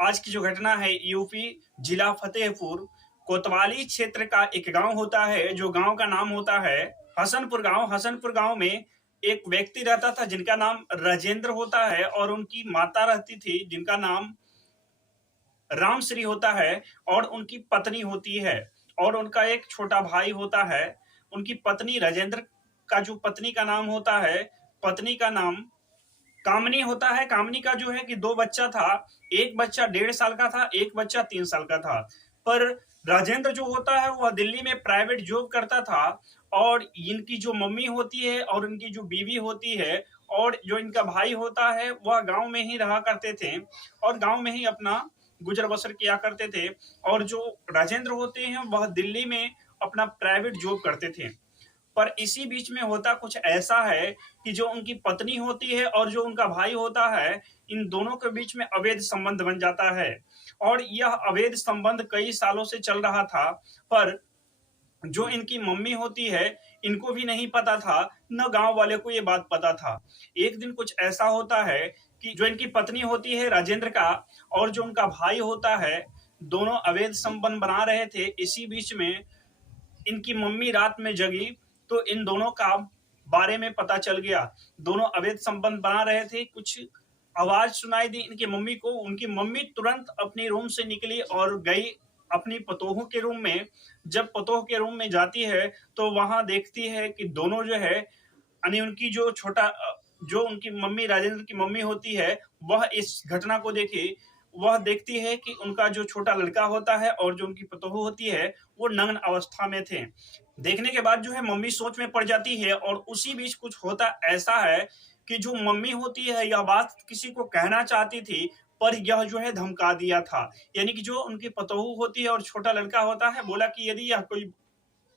आज की जो घटना है यूपी जिला फतेहपुर कोतवाली क्षेत्र का एक गांव होता है, जो गांव का नाम होता है हसनपुर गांव। हसनपुर गांव में एक व्यक्ति रहता था जिनका नाम राजेंद्र होता है, और उनकी माता रहती थी जिनका नाम रामश्री होता है, और उनकी पत्नी होती है, और उनका एक छोटा भाई होता है। उनकी पत्नी राजेंद्र का जो पत्नी का नाम होता है, पत्नी का नाम कामनी होता है। कामनी का जो है कि दो बच्चा था, एक बच्चा 1.5 साल का था, एक बच्चा 3 साल का था। पर राजेंद्र जो होता है वह दिल्ली में प्राइवेट जॉब करता था, और इनकी जो मम्मी होती है और इनकी जो बीवी होती है और जो इनका भाई होता है वह गांव में ही रहा करते थे, और गांव में ही अपना गुजर बसर किया करते थे। और जो राजेंद्र होते हैं वह दिल्ली में अपना प्राइवेट जॉब करते थे। पर इसी बीच में होता कुछ ऐसा है कि जो उनकी पत्नी होती है और जो उनका भाई होता है, इन दोनों के बीच में अवैध संबंध बन जाता है, और यह अवैध संबंध कई सालों से चल रहा था। पर जो इनकी मम्मी होती है इनको भी नहीं पता था, न गांव वाले को ये बात पता था। एक दिन कुछ ऐसा होता है कि जो इनकी पत्नी होती है राजेंद्र का और जो उनका भाई होता है, दोनों अवैध संबंध बना रहे थे। इसी बीच में इनकी मम्मी रात में जगी तो इन दोनों का बारे में पता चल गया। दोनों अवैध संबंध बना रहे थे। कुछ आवाज सुनाई दी इनकी मम्मी को। उनकी मम्मी तुरंत अपनी रूम से निकली और गई अपनी पतोह के रूम में। जब पतोह के रूम में जाती है तो वहां देखती है कि दोनों जो है यानी उनकी जो उनकी मम्मी राजेंद्र की मम्मी होती है वह इस घटना को देखी। वह देखती है कि उनका जो छोटा लड़का होता है और जो उनकी पतोह होती है वो नग्न अवस्था में थे। देखने के बाद जो है मम्मी सोच में पड़ जाती है, और उसी बीच कुछ होता ऐसा है कि जो मम्मी होती है यह बात किसी को कहना चाहती थी, पर यह जो है धमका दिया था। यानी कि जो उनकी पतोह होती है और छोटा लड़का होता है, बोला कि यदि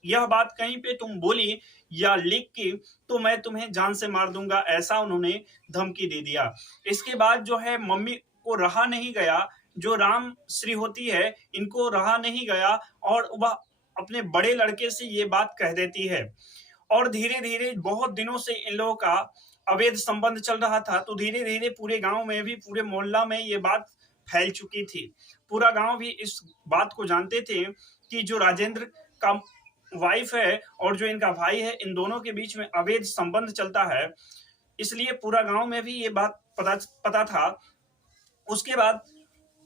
यह बात कहीं पे तुम बोली या लिख की तो मैं तुम्हें जान से मार दूंगा, ऐसा उन्होंने धमकी दे दिया। इसके बाद जो है मम्मी को रहा नहीं गया, जो राम श्री होती है इनको रहा नहीं गया, और वह अपने बड़े लड़के से ये बात कह देती है। और धीरे धीरे बहुत दिनों से इन लोगों का अवैध संबंध चल रहा था, तो धीरे धीरे पूरे गांव में भी, पूरे मोहल्ला में ये बात फैल चुकी थी। पूरा गांव भी इस बात को जानते थे कि जो राजेंद्र का वाइफ है और जो इनका भाई है, इन दोनों के बीच में अवैध संबंध चलता है। इसलिए पूरा गांव में भी ये बात पता था। उसके बाद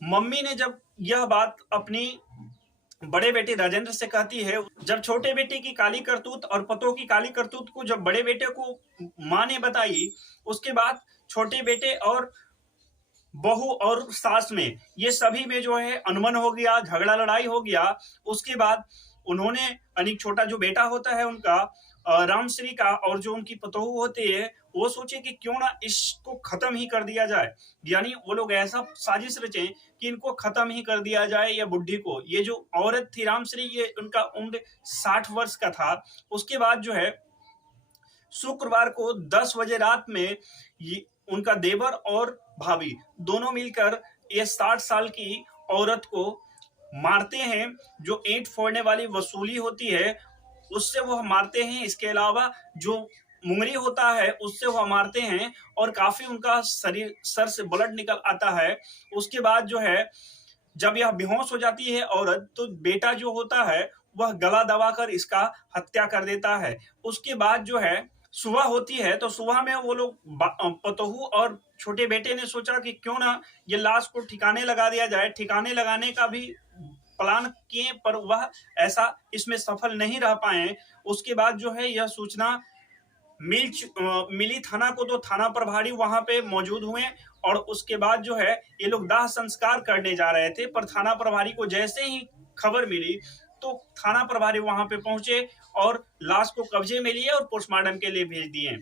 मम्मी ने जब यह बात अपनी बड़े बेटे राजेंद्र से कहती है, जब छोटे बेटे की काली करतूत और पतों की काली करतूत को जब बड़े बेटे को माँ ने बताई, उसके बाद छोटे बेटे और बहू और सास में ये सभी में जो है अनबन हो गया, झगड़ा लड़ाई हो गया। उसके बाद उन्होंने अनिक छोटा जो बेटा होता है उनका रामश्री का, और जो उनकी पतोह होती है वो सोचे कि क्यों ना इसको खत्म ही कर दिया जाए। यानी वो लोग ऐसा साजिश रचे कि इनको खत्म ही कर दिया जाए या बुढ़ी को। ये जो औरत थी रामश्री, ये उनका उम्र 60 वर्ष का था। उसके बाद जो है शुक्रवार को 10 बजे रात में उनका देवर और भाभी दोनों मिलकर ये 60 साल की औरत को मारते हैं। जो ईंट फोड़ने वाली वसूली होती है उससे वह मारते हैं। इसके अलावा जो मुंगरी होता है उससे वह मारते हैं, और काफी उनका सर से ब्लड निकल आता है। उसके बाद जो है जब यह बेहोश हो जाती है औरत, तो बेटा जो होता है वह गला दबाकर इसका हत्या कर देता है। उसके बाद जो है सुबह होती है, तो सुबह में वो लोग पतोहू और छोटे बेटे ने सोचा कि क्यों ना ये लाश को ठिकाने लगा दिया जाए। ठिकाने लगाने का भी प्लान किए, पर वह ऐसा इसमें सफल नहीं रह पाए। उसके बाद जो है यह सूचना मिली थाना को, तो थाना प्रभारी वहां पे मौजूद हुए, और उसके बाद जो है ये लोग दाह संस्कार करने जा रहे थे। पर थाना प्रभारी को जैसे ही खबर मिली तो थाना प्रभारी वहां पे पहुंचे और लाश को कब्जे में लिए और पोस्टमार्टम के लिए भेज दिए।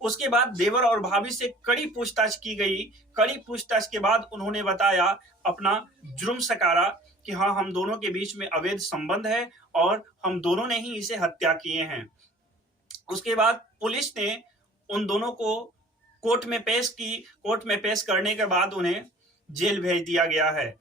उसके बाद देवर और भाभी से कड़ी पूछताछ की गई। कड़ी पूछताछ के बाद उन्होंने बताया, अपना जुर्म सकारा कि हाँ, हम दोनों के बीच में अवैध संबंध है और हम दोनों ने ही इसे हत्या किए हैं। उसके बाद पुलिस ने उन दोनों को कोर्ट में पेश की। कोर्ट में पेश करने के बाद उन्हें जेल भेज दिया गया है।